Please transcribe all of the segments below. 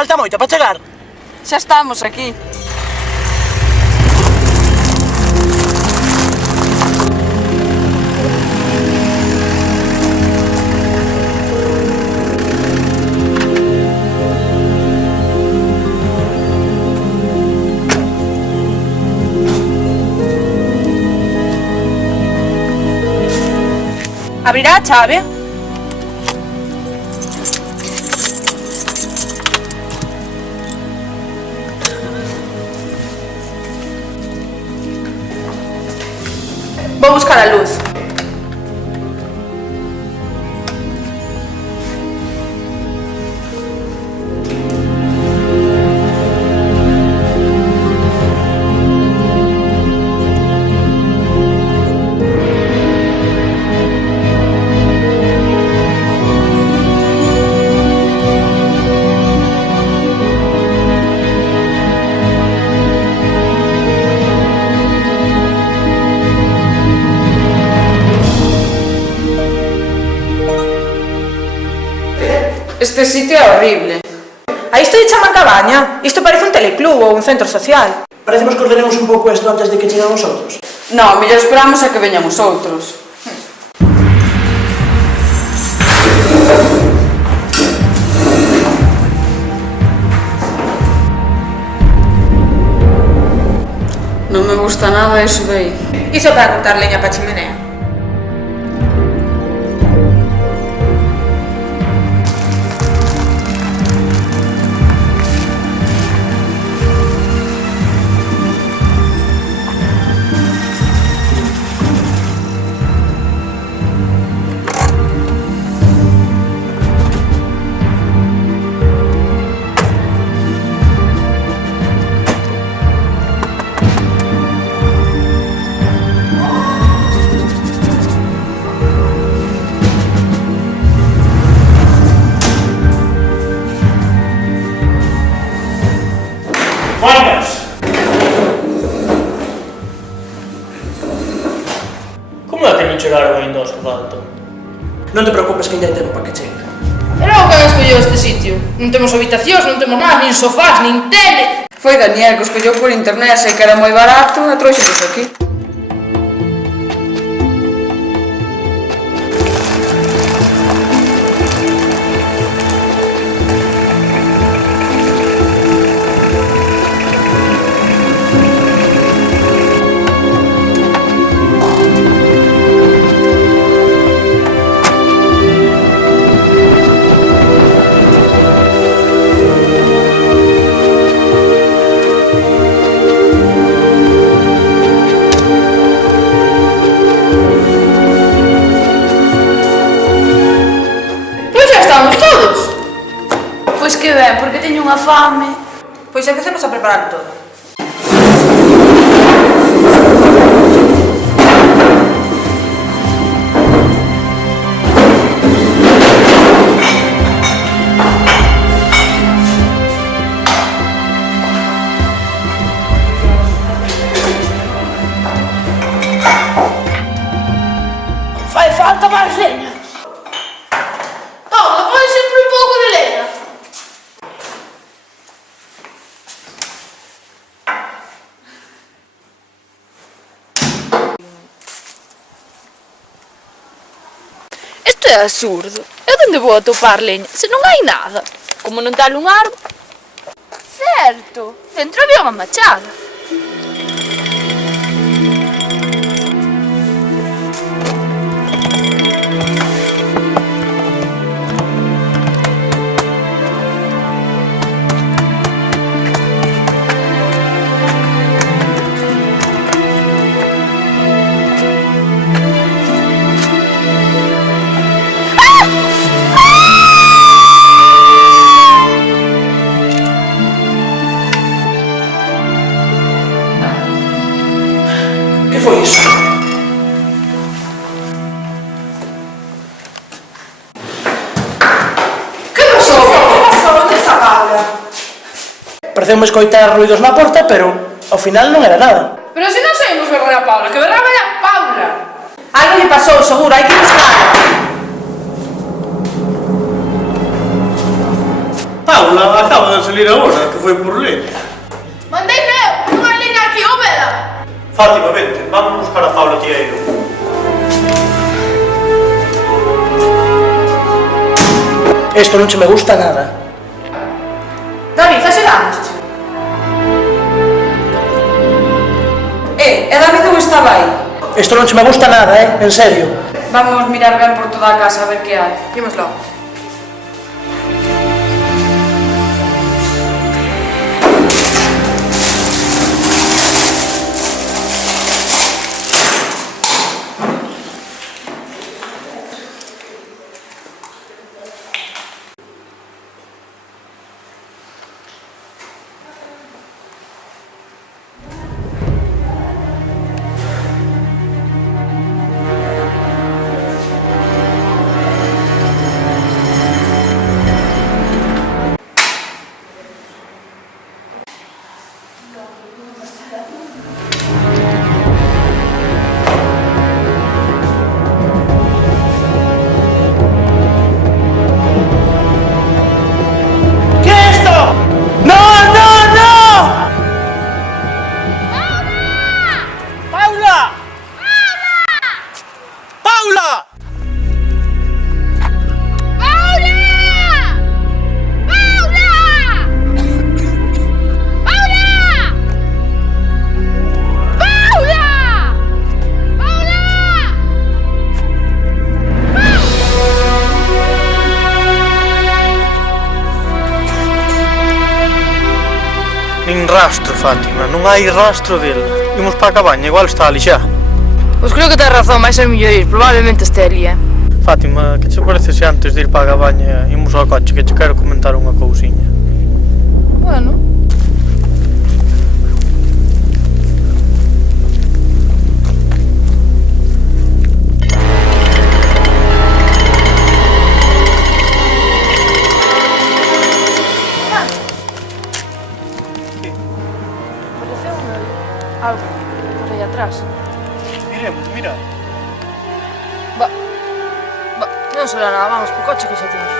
Falta moito para chegar. Xa estamos aquí. Abrirá a chave? Vou buscar a luz. Este sitio é horrible. A isto lle chaman cabaña. Isto parece un teleclub ou un centro social. Parecemos que ordenemos un pouco isto antes de que cheguen os outros. No, mellor esperamos a que veñan os outros. Non me gusta nada iso de aí. Iso para cortar leña para a chimenea. Como é que non chegaron ainda os que faltan? Non te preocupes que ainda hai tempo para que chegue. E logo quen escolleu este sitio? Non temos habitacións, non temos nada, nin sofás, nin tele. Foi Daniel que os colleu por internet, sei que era moi barato e trouxenos aquí. Pois que ben, porque teño unha fame. Pois empecemos a preparar todo. Fai falta máis leña. Toma, pode sempre un pouco de leña. Isto é absurdo. Eu onde vou atopar leña se non hai nada? Como non tal un árbol? Certo, dentro había unha machada. Que foi iso? Que pasou? Onde está Paula? Pareceu-me escoitar ruidos na porta, pero ao final non era nada. Pero se non saímos ver a Paula, que verá a Paula. Algo lle pasou, seguro, hai que buscar. Paula acaba de salir agora, que foi por leña. Mandei eu, non hai leña aquí, ó vela. Fátima, vente, vamos buscar a Paula Tieiro. Isto non che me gusta nada. David, axedamos. E David non estaba aí. Isto non che me gusta nada, en serio. Vamos mirar ben por toda a casa a ver que hai. Imos logo. Nin rastro, Fátima, non hai rastro dela. Imos para a cabaña, igual está ali xa. Pois creo que tens razón, vai ser mellor ir, probablemente este ali, Fátima, que che parece se antes de ir para a cabaña imos ao coche, que che quero comentar unha cousiña. Bueno. Algo por aí atrás. Miremos, mira. Non será nada, vamos po coche que xa tens.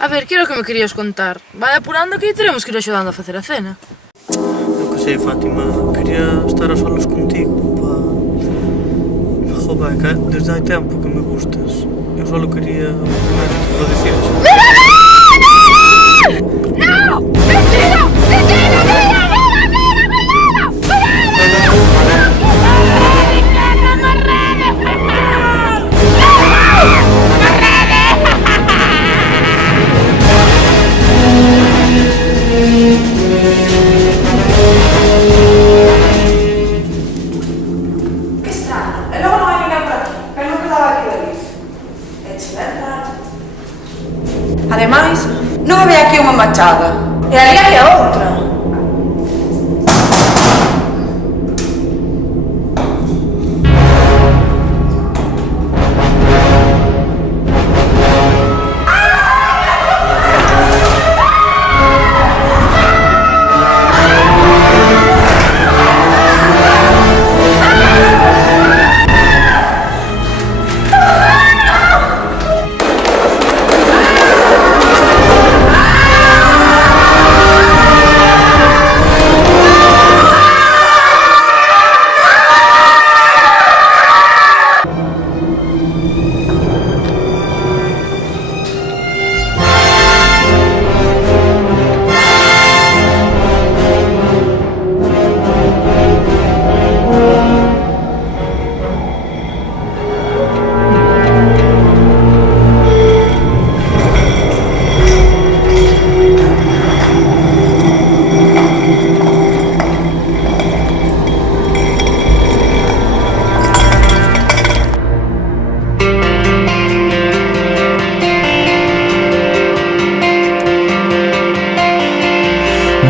A ver, que era o que me querías contar? Vai apurando que teremos que ir axudando a facer a cena. Eu que sei, Fátima, quería estar a solos contigo Joder, que desde hai tempo que me gustas. Eu só quería primeiro dicirte. No! Mentira! Mentira! Que extraño. E logo non hai ninguén por aquí. Que non quedaba aquí de luz. Excelente. Ademais, Non había aquí unha machada. e ali hai a outra.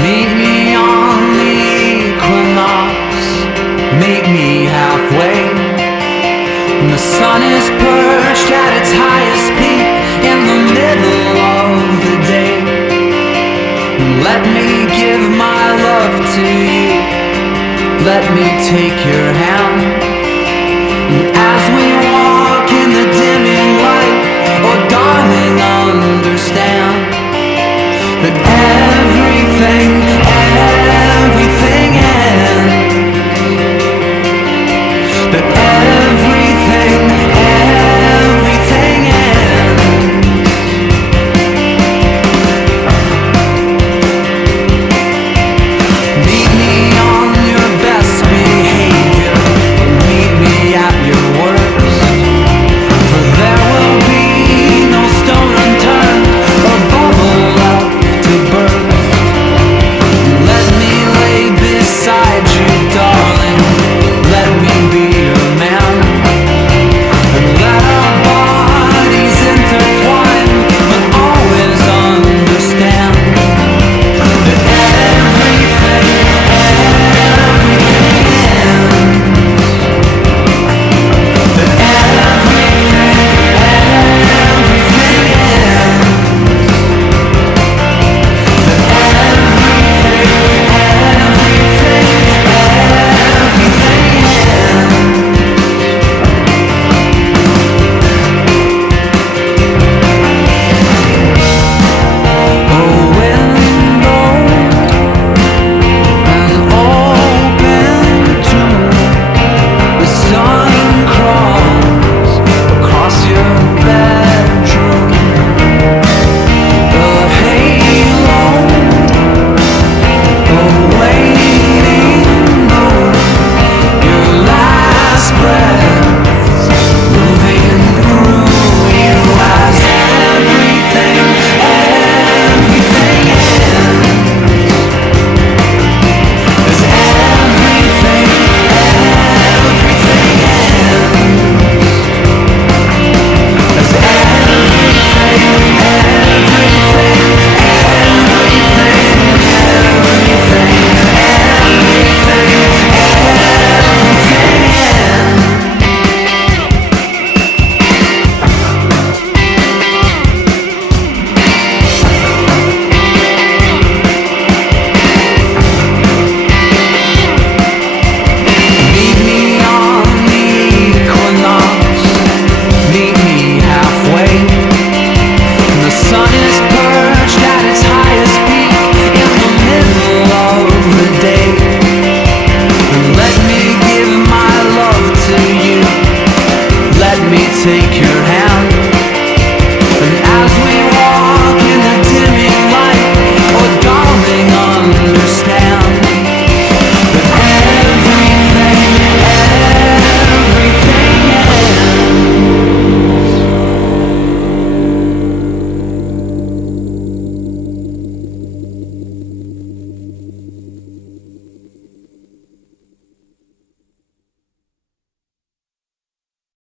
Meet me on the equinox, meet me halfway. And the sun is perched at its highest peak in the middle of the day. Let me give my love to you, let me take your hand. And as we walk in the dimming light, oh darling, understand that everything